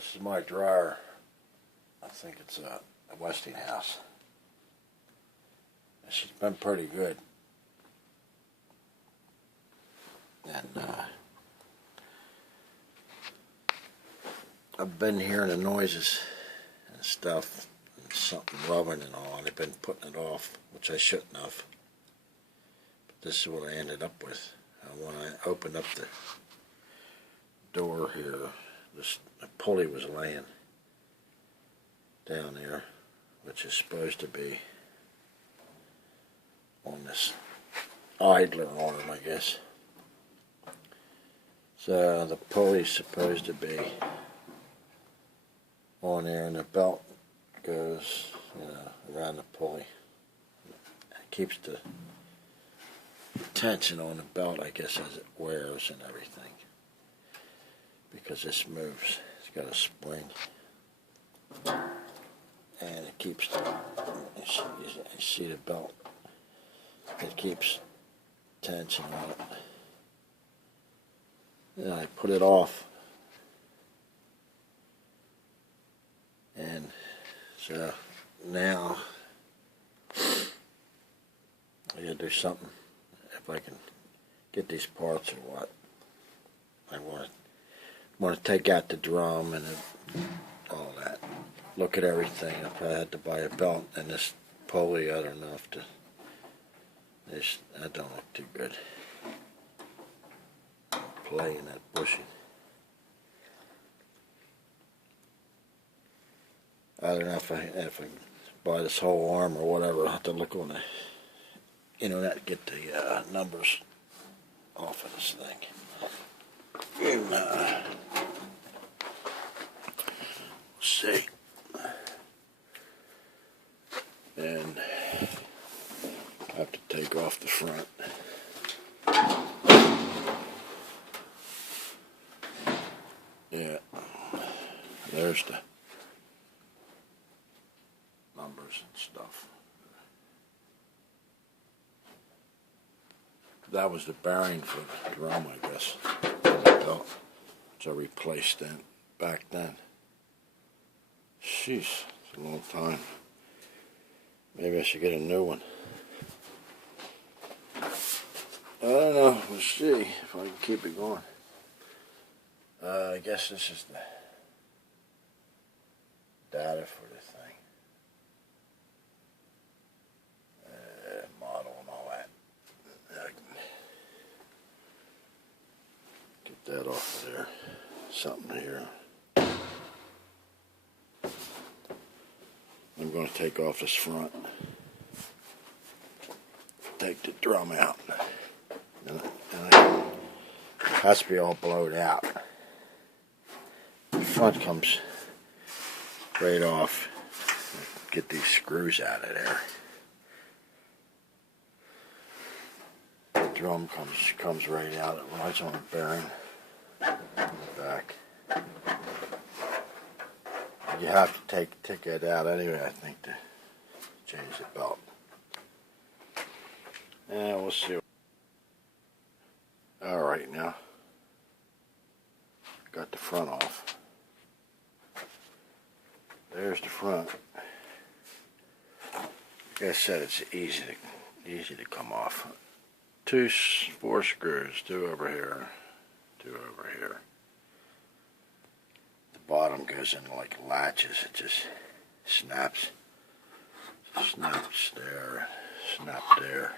This is my dryer. I think it's a Westinghouse. She's been pretty good. And I've been hearing the noises and stuff, and something rubbing and all, and I've been putting it off, which I shouldn't have. But this is what I ended up with. When I opened up the door here, this pulley was laying down there, which is supposed to be on this idler arm, I guess. So the pulley's supposed to be on there, and the belt goes, around the pulley. It keeps the tension on the belt, I guess, as it wears and everything. Because this moves. It's got a spring. And it keeps you see the belt. It keeps tension on it. Then I put it off. And so now I gotta do something. If I can get these parts or what. I want to take out the drum and all that. Look at everything. If I had to buy a belt and this pulley, I don't know if that don't look too good. Playing that bushing. I don't know if I buy this whole arm or whatever. I'll have to look on the internet to get the numbers off of this thing. And, let's see. And I have to take off the front. Yeah, there's the numbers and stuff. That was the bearing for the drum, I guess, which I replaced back then. Sheesh, it's a long time. Maybe I should get a new one. I don't know. We'll see if I can keep it going. I guess this is the data for the thing. Model and all that. Get that off of there. Something here. I'm going to take off this front. Take the drum out. And it has to be all blowed out. The front comes right off. Get these screws out of there. The drum comes right out. It rides on a bearing in the back. You have to take it out anyway, I think, to change the belt. Yeah, we'll see. Alright, now got the front off. There's the front. Like I said, it's easy to come off. 4 screws, 2 over here, 2 over here. The bottom goes in like latches. It just snaps. Snaps there, snap there.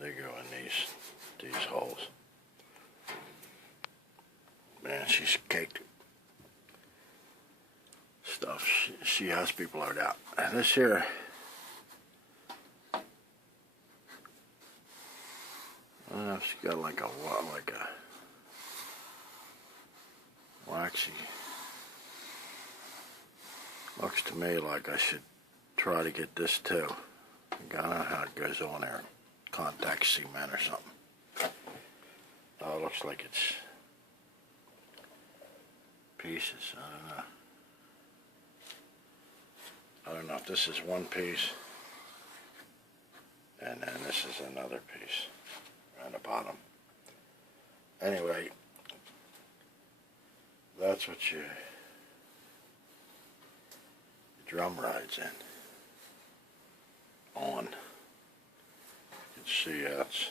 They go in these holes. Man, she's caked. Stuff. She has to be blowed out. And this here, I don't know if she's got like a waxy. Looks to me like I should try to get this too. I don't know how it goes on there. Contact cement or something. Oh, it looks like it's pieces. I don't know if this is one piece and then this is another piece on the bottom. Anyway, that's what drum rides in. On. You can see how it's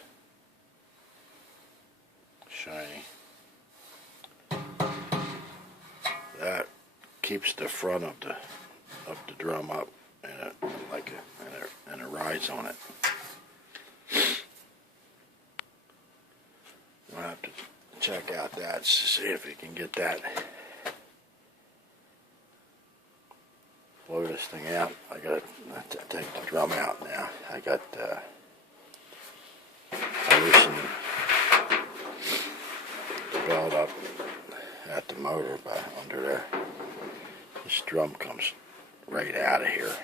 shiny. That keeps the front of the drum up, and it rides on it. We'll have to check out that to see if we can get that. Blow this thing out. I gotta take the drum out now. I loosened the belt up at the motor by under there. This drum comes right out of here.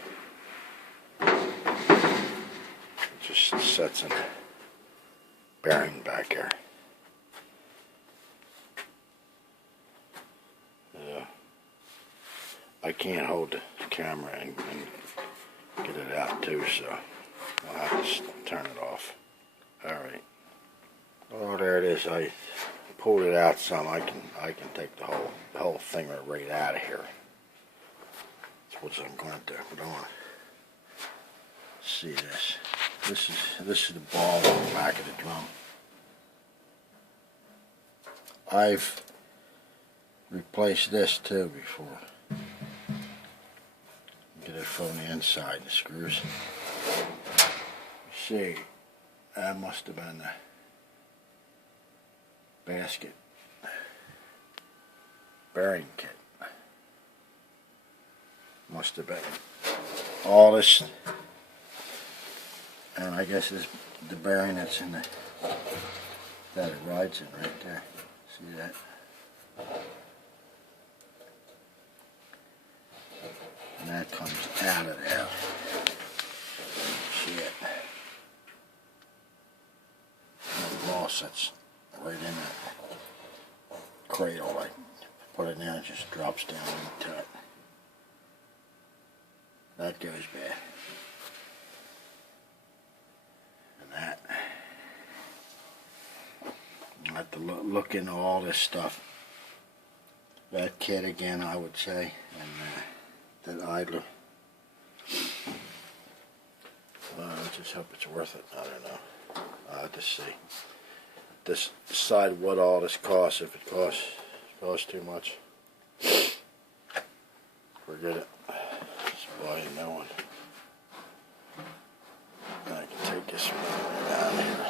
It just sets in a bearing back here. I can't hold the camera and get it out too, so I'll have to turn it off. Alright. Oh, there it is. I pulled it out some. I can take the whole thing right out of here. That's what I'm going to do. But I want to see this. This is the ball on the back of the drum. I've replaced this too before. Get it from the inside, the screws. See, that must have been the basket bearing kit. Must have been all this, and I guess this the bearing that's in that it rides in right there. See that? And that comes out of there. See it? And the boss that's right in that cradle. I put it in there and it just drops down into it. That goes bad. And that. I have to look into all this stuff. That kit again, I would say, and that idler. I just hope it's worth it. I don't know. I'll have to see. Decide what all this costs. If it costs too much, forget it. Just buy a new one. I can take this one right out of here.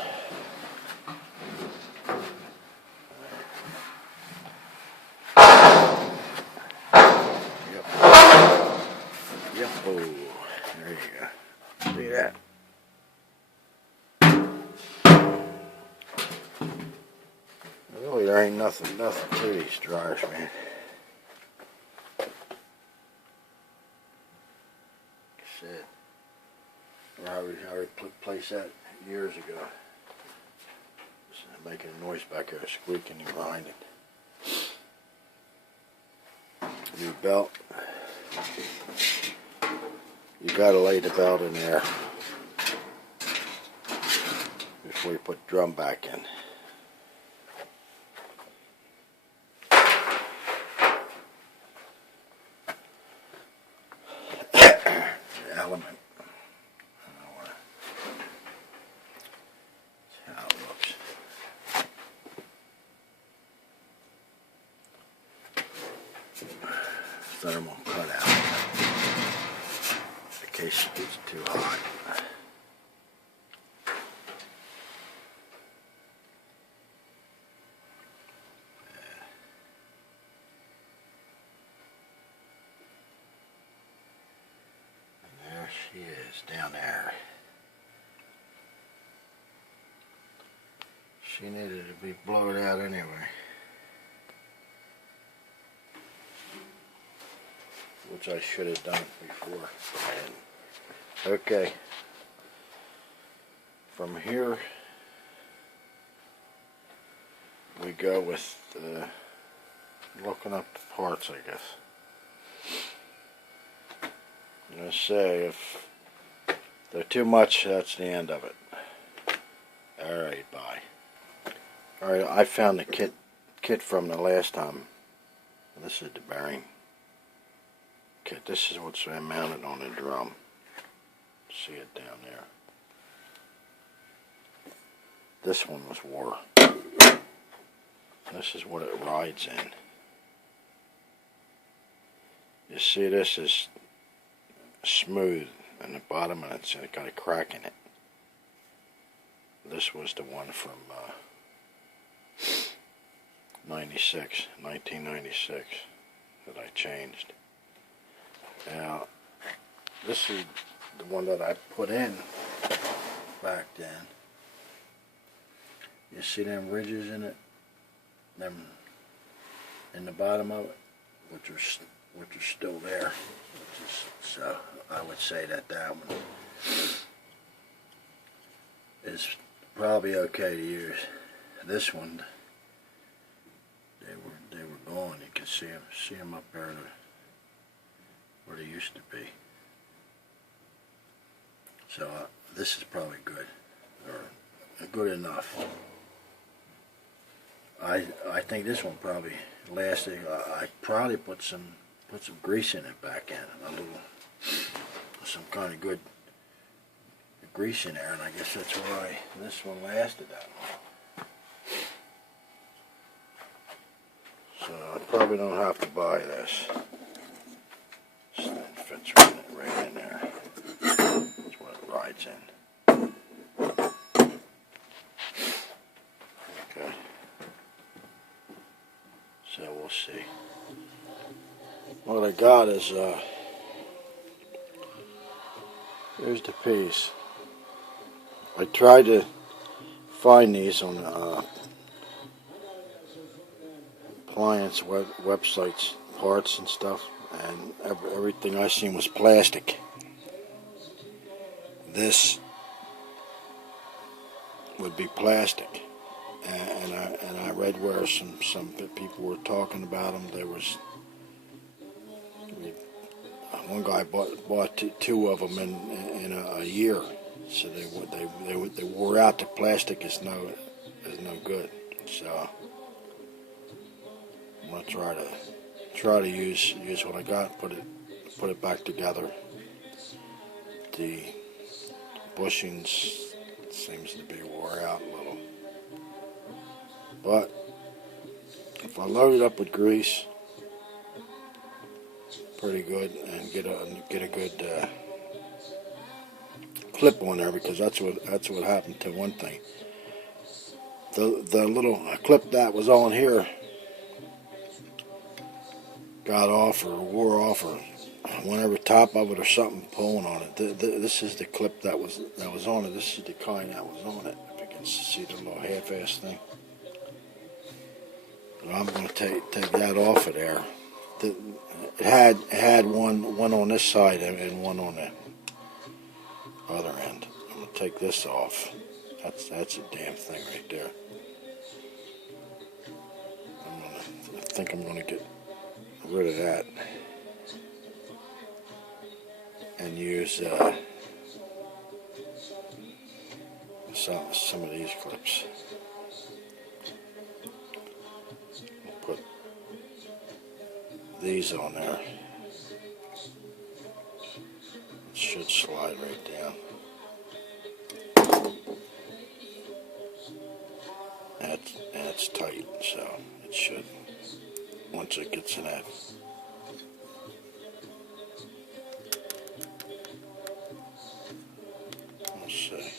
Yep. Oh, there you go. See that? Really, there ain't nothing to these dryers, man. Shit. I replaced that years ago. It's making a noise back there, squeaking and grinding. New belt. You gotta lay the belt in there before you put the drum back in. Element. That's how it looks. Thermal cutout. In case it gets too hot. She is down there. She needed to be blown out anyway. Which I should have done before. Okay. From here we go with looking up the parts, I guess. I'm going to say if they're too much, that's the end of it. Alright, bye. Alright, I found the kit from the last time. This is the bearing Okay, this is what's mounted on the drum. See it down there. This one was wore. This is what it rides in. You see, this is smooth in the bottom, and it's got a crack in it. This was the one from 1996 that I changed. Now, this is the one that I put in back then. You see them ridges in it? Them in the bottom of it, which are still there. So I would say that one is probably okay to use. This one, they were gone. You can see them up there where they used to be. So this is probably good, or good enough. I think this one probably lasted. I probably put some grease in it back in, some kind of good grease in there, and I guess that's why this one lasted that long. So I probably don't have to buy this. This thing fits right in there. That's what it rides in. Okay. So we'll see. What I got is, here's the piece. I tried to find these on appliance websites, parts and stuff, and everything I seen was plastic. This would be plastic, and I read where some people were talking about them. There was one guy bought two of them in a year, so they wore out. The plastic is no good. So I'm gonna try to use what I got, put it back together. The bushings seems to be wore out a little, but if I load it up with grease pretty good and get a good clip on there, because that's what happened to one thing. The little clip that was on here got off or wore off, or went over top of it or something pulling on it. This is the clip that was on it. This is the kind that was on it. If you can see the little half-ass thing. But I'm going to take that off of there. It had one on this side and one on the other end. I'm going to take this off. That's a damn thing right there. I think I'm going to get rid of that and use some of these clips. I'll put these on there. It should slide right down. That's tight, so it should, once it gets in that. Let's see.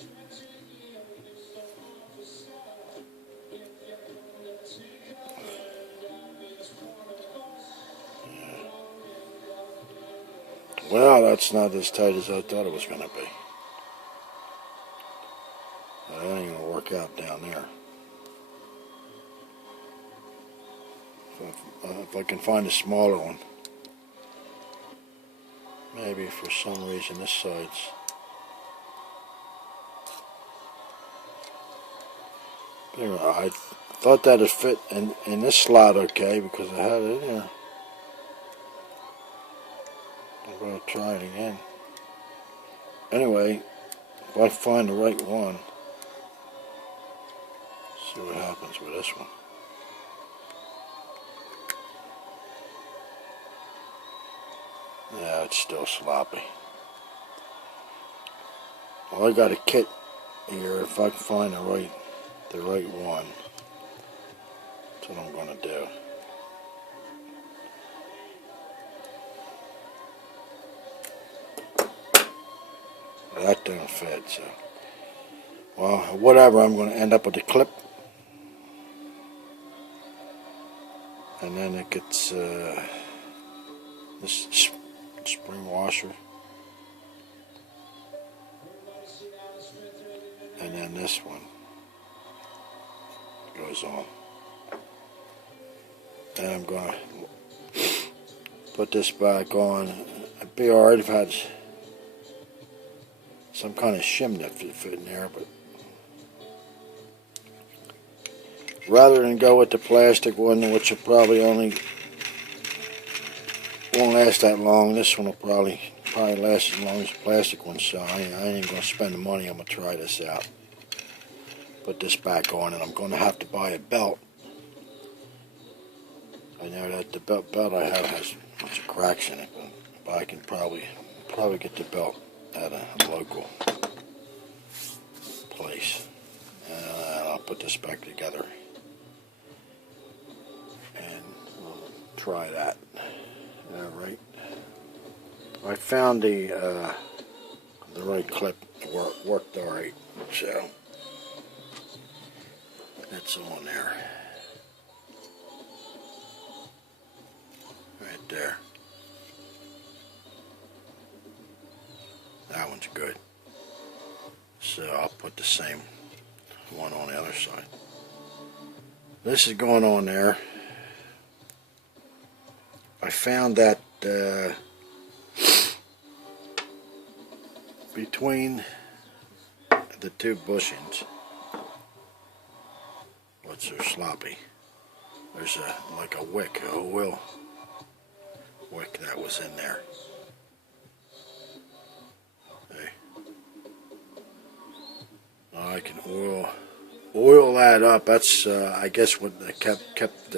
Yeah. Well, that's not as tight as I thought it was going to be. That ain't going to work out down there. If I can find a smaller one. Maybe for some reason this side's. Anyway, I thought that'd fit in this slot okay, because I had it in there. I'm going to try it again. Anyway, if I find the right one, see what happens with this one. Yeah, it's still sloppy. Well, I got a kit here. If I can find the right one, that's what I'm gonna do. That didn't fit, so. Well, whatever, I'm gonna end up with a clip. And then it gets, this spring washer. And then this one goes on. And I'm gonna put this back on. It'd be alright if I had some kind of shim that fit in there, but rather than go with the plastic one, which will probably only won't last that long, this one will probably last as long as the plastic one, so I ain't gonna spend the money. I'm gonna try this out. Put this back on, and I'm gonna have to buy a belt. I know that the belt I have has a bunch of cracks in it, but I can probably get the belt at a local place. And I'll put this back together and we'll try that. All right. I found the right clip. Worked all right. So it's on there. Right there. That one's good. So I'll put the same one on the other side. This is going on there. I found that between the two bushings, what's so sloppy, there's like a wick, a oil wick that was in there. Hey. I can oil that up. That's I guess what kept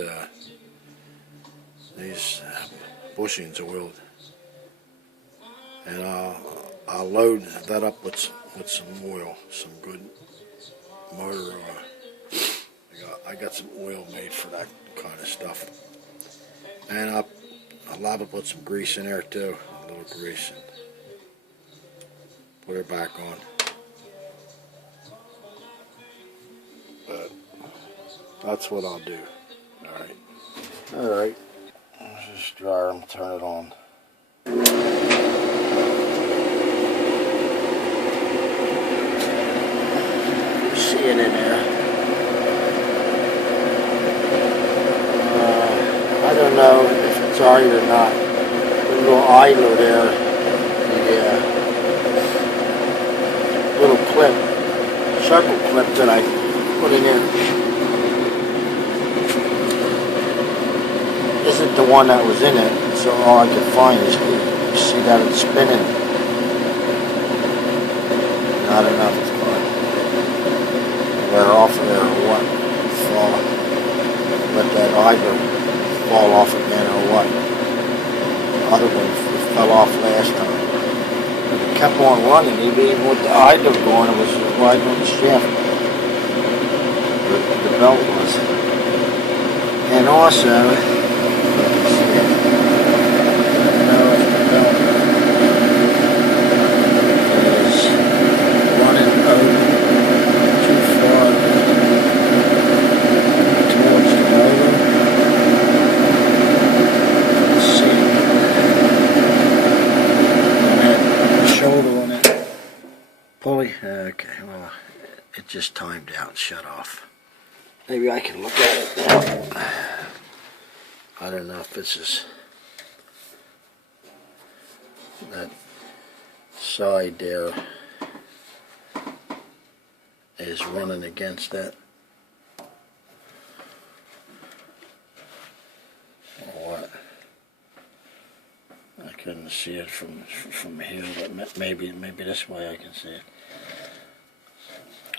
these bushings oiled, and I'll load that up with some oil, some good motor. I got some oil made for that kind of stuff, and I'll liable to put some grease in there too, a little grease, and put it back on. But that's what I'll do. All right. Let's just dry them, turn it on. See it in there. I don't know if it's alright or not. The little idler there, the little clip, circle clip that I put in there, isn't the one that was in it, so all I could find is, you see that it's spinning. I don't know if it's going to wear off of there or what, let that idler fall off again or what. The other one fell off last time. It kept on running, even with the idler going, it was right on the shaft. The belt was. And also, okay, well, it just timed out and shut off. Maybe I can look at it now. I don't know if this is that side there is running against that or what. I couldn't see it from here, but maybe this way I can see it.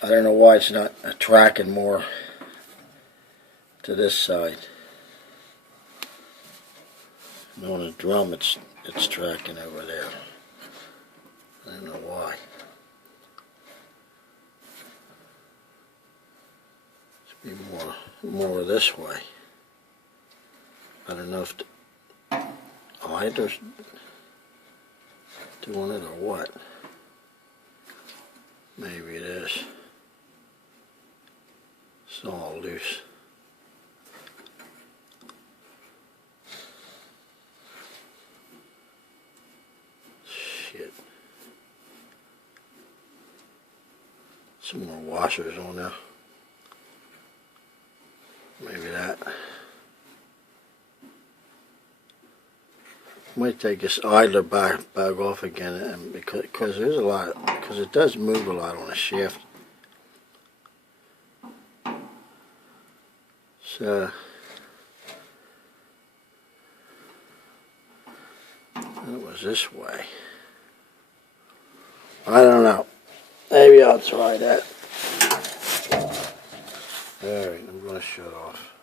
I don't know why it's not tracking more to this side. And on the drum, it's tracking over there. I don't know why. Should be more this way. I don't know if the hider's doing it or what. Maybe it is. It's all loose. Shit. Some more washers on there. Maybe that. Might take this idler back off again, and because there's a lot, because it does move a lot on the shaft. So it was this way. I don't know. Maybe I'll try that. Alright, I'm going to shut off.